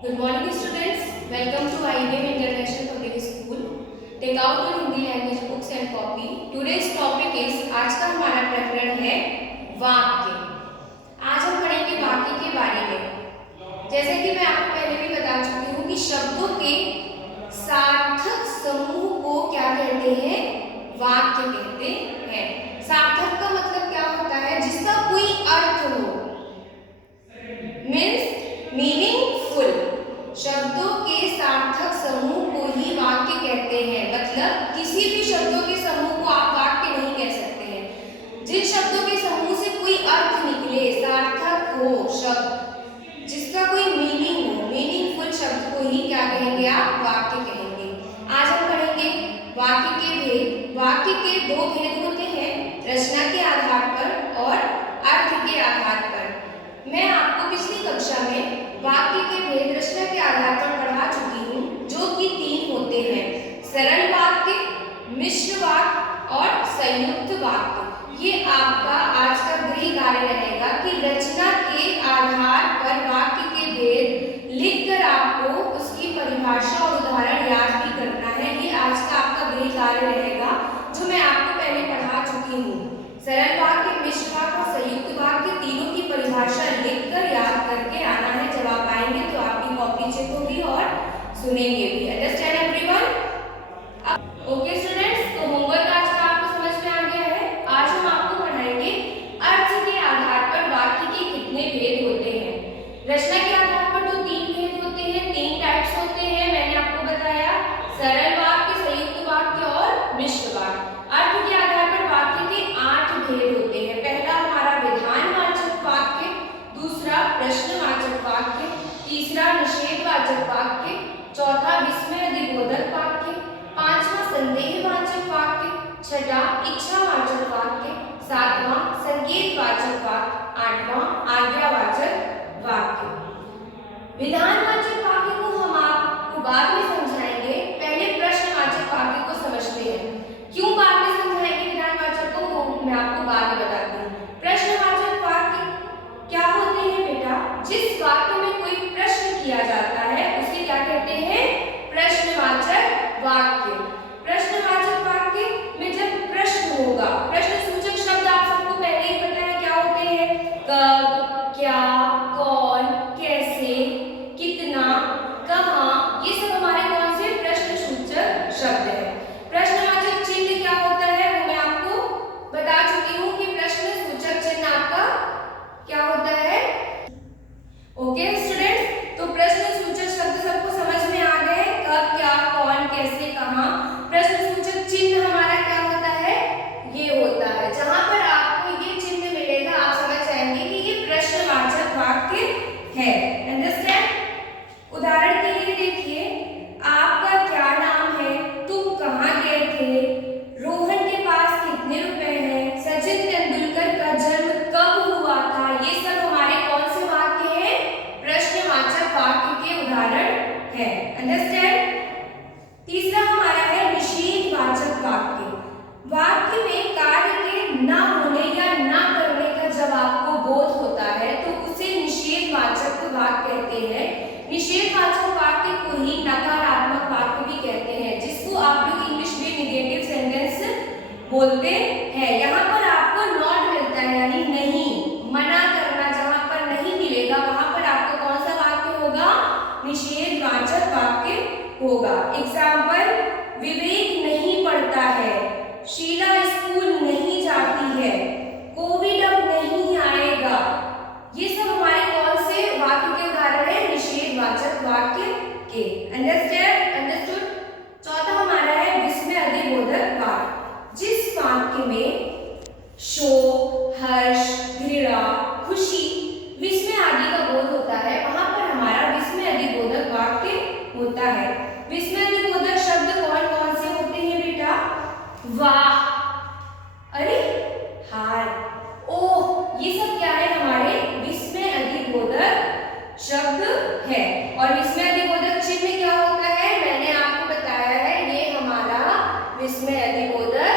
Good morning students. Welcome to IBM International Public School. Take out your Hindi language books and copy. Today's topic is आज का हमारा प्रकरण है वाक्य। आज हम पढ़ेंगे वाक्य के बारे में। जैसे कि मैं आपको पहले भी बता चुकी हूँ कि शब्दों के सार्थक समूह को क्या कहते हैं? वाक्य कहते हैं। सार्थक का मतलब क्या होता है? जिसका कोई अर्थ हो, मीन्स मीनिंगफुल। शब्दों के सार्थक समूह को ही वाक्य कहते हैं। मतलब किसी भी शब्दों के समूह को आप वाक्य नहीं कह सकते हैं। जिन शब्दों के समूह से कोई अर्थ निकले, सार्थक हो शब्द, जिसका कोई मीनिंग हो, मीनिंगफुल शब्द को ही क्या कहेंगे? आप वाक्य कहेंगे। आज हम पढ़ेंगे वाक्य के भेद। वाक्य के दो भेद होते हैं, रचना के आधार पर और अर्थ के आधार पर। मैं आपको पिछली कक्षा में वाक्य के भेद रचना के आधार पर पढ़ा चुकी हूँ, जो कि 3 होते हैं: सरल वाक्य, मिश्र वाक्य और संयुक्त वाक्य। ये आपका आज का गृह कार्य रहेगा कि रचना के आधार पर वाक्य के भेद लिखकर आपको उसकी परिभाषा और उदाहरण याद भी करना है। ये आज का आपका गृह कार्य रहेगा, जो मैं आपको पहले पढ़ा चुकी हूँ। सरल वाक्य, मिश्र वाक्य और संयुक्त वाक्य, तीनों की परिभाषा लिखकर याद करके आना है। जब आप आएंगे तो आपकी कॉपी चेक होगी और सुनेंगे भी। Understand everyone? ओके स्टूडेंट्स, तो होमवर्क आज का आपको समझ में आ गया है। आज हम आपको पढ़ाएंगे अर्थ के आधार पर वाक्य के कितने भेद होते हैं। रचना के आधार पर तो 3 भेद होते हैं, 3 टाइप्स होते हैं। मैंने आपको बताया सरल वाक्य, संयुक्त वाक्य और मिश्र वाक्य। अर्थ के आधार पर वाक्य के 8 भेद होते हैं। पहला हमारा विधानवाचक वाक्य, दूसरा प्रश्नवाचक वाक्य, तीसरा निषेधवाचक वाक्य, चौथा विस्मयादिबोधक वाक्य, पांचवा संदेहवाचक वाक्य, छठा इच्छावाचक वाक्य, सातवां संकेतवाचक वाक्य, आठवां आज्ञावाचक वाक्य। विधानवाचक वाक्य को हम आपको बाद में समझाएंगे, पहले प्रश्नवाचक वाक्य को समझते हैं। क्यों बाद में समझाएंगे विधानवाचक को, वो मैं आपको बाद में बताती हूँ। प्रश्नवाचक वाक्य क्या होते हैं बेटा? जिस वाक्य में कोई प्रश्न किया जाता है उसे क्या कहते हैं? प्रश्नवाचक वाक्य। प्रश्नवाचक वाक्य में जब प्रश्न होगा, प्रश्न सूचक शब्द आप सबको पहले ही पता है क्या होते हैं? कब, क्या, कौन, कैसे, कितना, कहाँ, ये सब हमारे कौन से प्रश्न सूचक शब्द है। प्रश्नवाचक चिन्ह क्या होता है वो मैं आपको बता चुकी हूँ कि प्रश्न सूचक चिन्ह आपका क्या होता है। ओके स्टूडेंट्स, तो प्रश्न सूचक शब्द सबको समझ में आ गए? कब, क्या, कौन, कैसे, कहाँ। प्रश्न सूचक चिन्ह हमारा क्या होता है? ये होता है। जहां पर आपको ये चिन्ह मिलेगा आप समझ जाएंगे कि ये प्रश्नवाचक वाक्य है। अंडरस्टैंड? उदाहरण के लिए देखिए, आपका क्या नाम है, तुम कहाँ गए थे, रोहन के पास कितने रुपए हैं, सचिन तेंदुलकर का जन्म कब हुआ था। ये सब हमारे कौन से वाक्य हैं? प्रश्नवाचक वाक्य के उदाहरण हैं। अंडरस्टैंड? तीसरा हमारा है निषेधवाचक वाक्य। वाक्य में कार्य के न होने या न करने का जब आपको बोध होता है तो उसे निषेधवाचक वाक्य कहते हैं। निषेधवाचक वाक्य को ही नकारात्मक वाक्य भी कहते हैं, जिसको आप लोग इंग्लिश में नेगेटिव सेंटेंस बोलते हैं। यहाँ पर आपको नॉट मिलता है, यानी नहीं, मना करना। जहाँ पर नहीं मिलेगा वहां पर आपको कौन सा वाक्य होगा? निषेधवाचक वाक्य होगा। एग्जाम्पल, विवेक नहीं पढ़ता है, शीला स्कूल नहीं जाती है, कोविड अब नहीं आएगा। ये सब हमारे कौन से वाक्य के उदाहरण है? निषेधवाचक वाक्य के। अंडरस्टैंड? अंडरस्टूड? चौथा हमारा है विस्मयादिबोधक वाक्य। जिस वाक्य में शोक, हर्ष, घृणा, खुशी, विस्मय आदि का बोध होता है, वहां पर हमारा विस्मयादिबोधक वाक्य होता है। विस्मयादिबोधक शब्द कौन कौन से होते हैं बेटा? वाह, अरे, हाय, ओह, ये सब क्या है? हमारे विस्मयादिबोधक शब्द है। और विस्मयादिबोधक चिन्ह क्या होता है? मैंने आपको बताया है, ये हमारा विस्मयादिबोधक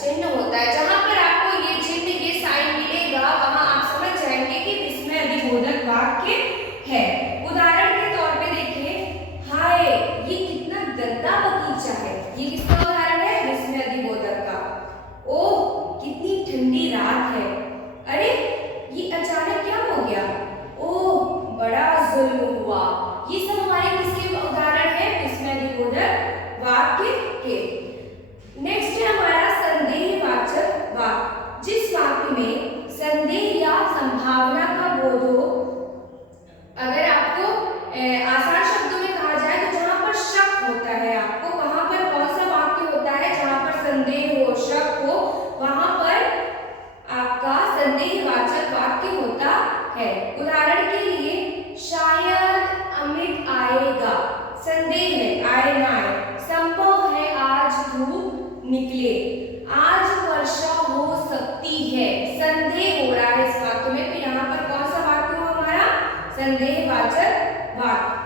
चिन्ह होता है। जहां पर आपको ये चिन्ह, ये साइन मिलेगा, वहां आप समझ जाएंगे कि विस्मयादिबोधक वाक्य है। उदाहरण के तौर पे देखिए, संदेह है, आए ना आए। संभव है आज धूप निकले, आज वर्षा हो सकती है। संदेह हो रहा है इस वाक्य में, तो यहाँ पर कौन सा वाक्य हो हमारा? संदेहवाचक वाक्य।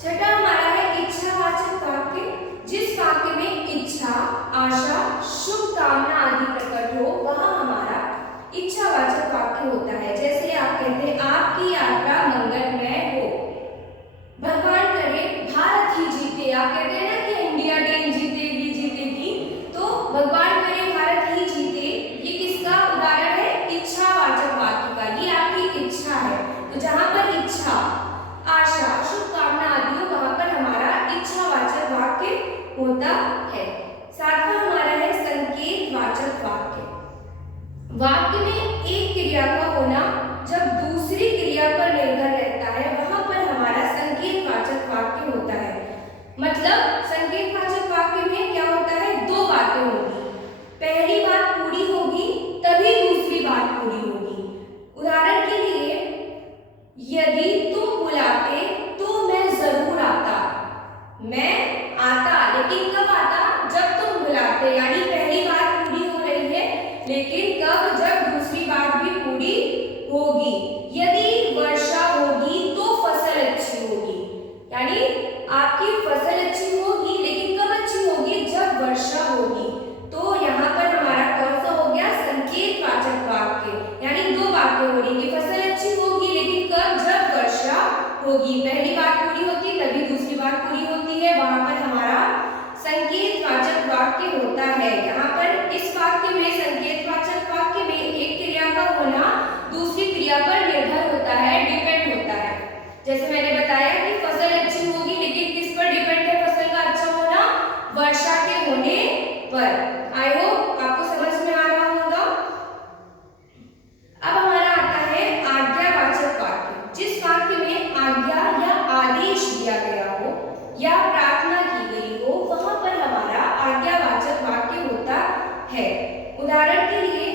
छठा हमारा है इच्छावाचक वाक्य। जिस वाक्य में इच्छा, आशा, शुभ कामना आदि प्रकट हो वह हमारा इच्छावाचक वाक्य होता है। जैसे आप कहते हैं आपकी यात्रा मंगलमय हो, भगवान करे भारत ही जीते। आप कहते हैं ना कि इंडिया टीम जीतेगी जीतेगी, तो भगवान करे भारत ही जीते, ये किसका उदाहरण है? इच्छावाचक वाक्य का। ये आपकी इच्छा है, तो जहां पर इच्छा, आशा, शुभकामना आदि हो वहां पर हमारा इच्छावाचक वाक्य होता है। सातवां हमारा है संकेतवाचक वाक्य। वाक्य में एक क्रिया का होना जब दूसरी क्रिया पर निर्भर रहता है वहां पर हमारा संकेतवाचक वाक्य होता है। मतलब संकेतवाचक वाक्य में क्या होता है? दो बातें होंगी, पहली बात पूरी होगी तभी दूसरी बात पूरी होगी। उदाहरण के लिए, यदि तुम बुलाते तो मैं जरूर आता। मैं आता, लेकिन कब आता? जब तुम बुलाते, यानी पहली बात पूरी हो रही है, लेकिन कब? जब दूसरी बात भी पूरी होगी। यदि वर्षा होगी तो फसल अच्छी होगी, यानी आपकी फसल अच्छी होगी, लेकिन कब अच्छी होगी? जब वर्षा होगी। तो यहाँ पर हमारा कौन सा हो गया? संकेतवाचक वाक्य। यानी दो बातें हो रही है, फसल अच्छी होगी लेकिन कब? जब वर्षा होगी। पहली बात पूरी होती तभी दूसरी बात पूरी होती है, वहां पर हमारा संकेतवाचक वाक्य होता है। यहाँ पर इस वाक्य में, संकेतवाचक वाक्य में, एक क्रिया का होना दूसरी क्रिया पर निर्भर होता है, डिपेंड होता है। जैसे मैंने बताया कि फसल अच्छी होगी, लेकिन किस पर डिपेंड है फसल का अच्छा होना? वर्षा के होने पर। आई होप आपको समझ में आ रहा होगा। अब हमारा आता है आज्ञावाचक वाक्य। जिस वाक्य में आज्ञा या आदेश दिया गया हो या प्रार्थना की गई हो वहां पर हमारा आज्ञावाचक वाक्य होता है। उदाहरण के लिए,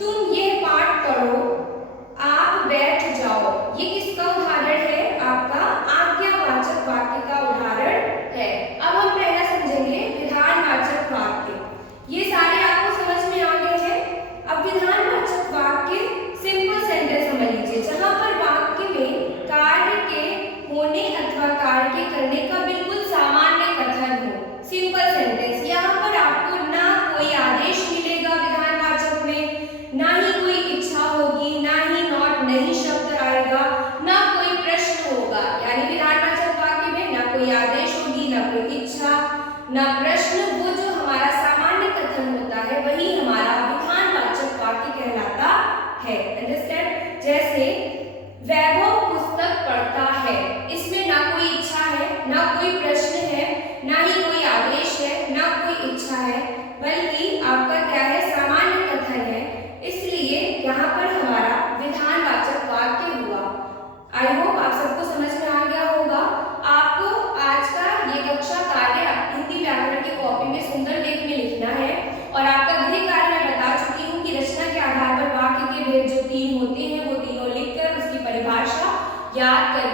तुम यह पाठ पढ़ो, आप बैठ जाओ। ये किसका उदाहरण है? आपका आज्ञावाचक वाक्य का उदाहरण है। अब हम पहला समझेंगे विधानवाचक वाक्य। ये सारे आपको समझ में आ गए हैं। अब विधानवाचक वाक्य सिंपल सेंटेंस समझ लीजिए, जहां पर वाक्य में कार्य के होने अथवा कार्य के करने का बिल्कुल सामान्य कथन हो। Simple sentence. यहाँ पर आपको ना कोई आदेश मिलेगा विधानवाचक में, ना ही कोई इच्छा होगी, ना ही नॉट, नहीं शब्द आएगा, ना कोई प्रश्न होगा। यानी विधानवाचक वाक्य में ना कोई आदेश होगी, ना कोई इच्छा, ना प्रश्न। वो जो हमारा सामान्य कथन होता है वही हमारा विधानवाचक वाक्य कहलाता है। अंडरस्टैंड? जैसे वैभव पुस्तक पढ़ता है, इसमें ना कोई इच्छा है, ना कोई प्रश्न है, ना ही कोई आदेश है, ना कोई इच्छा है, बल्कि आपका क्या है? सामान्य कथन है। इसलिए यहाँ पर हमारा विधानवाचक वाक्य हुआ। आई होप आप सबको समझ में आ गया होगा। आपको आज का ये कक्षा कार्य हिंदी व्याकरण की कॉपी में सुंदर लेख में लिखना है, और आपका गृह कार्य मैं बता चुकी हूँ कि रचना के आधार पर वाक्य के भेद जो तीन होते हैं वो तीनों लिखकर उसकी परिभाषा याद कर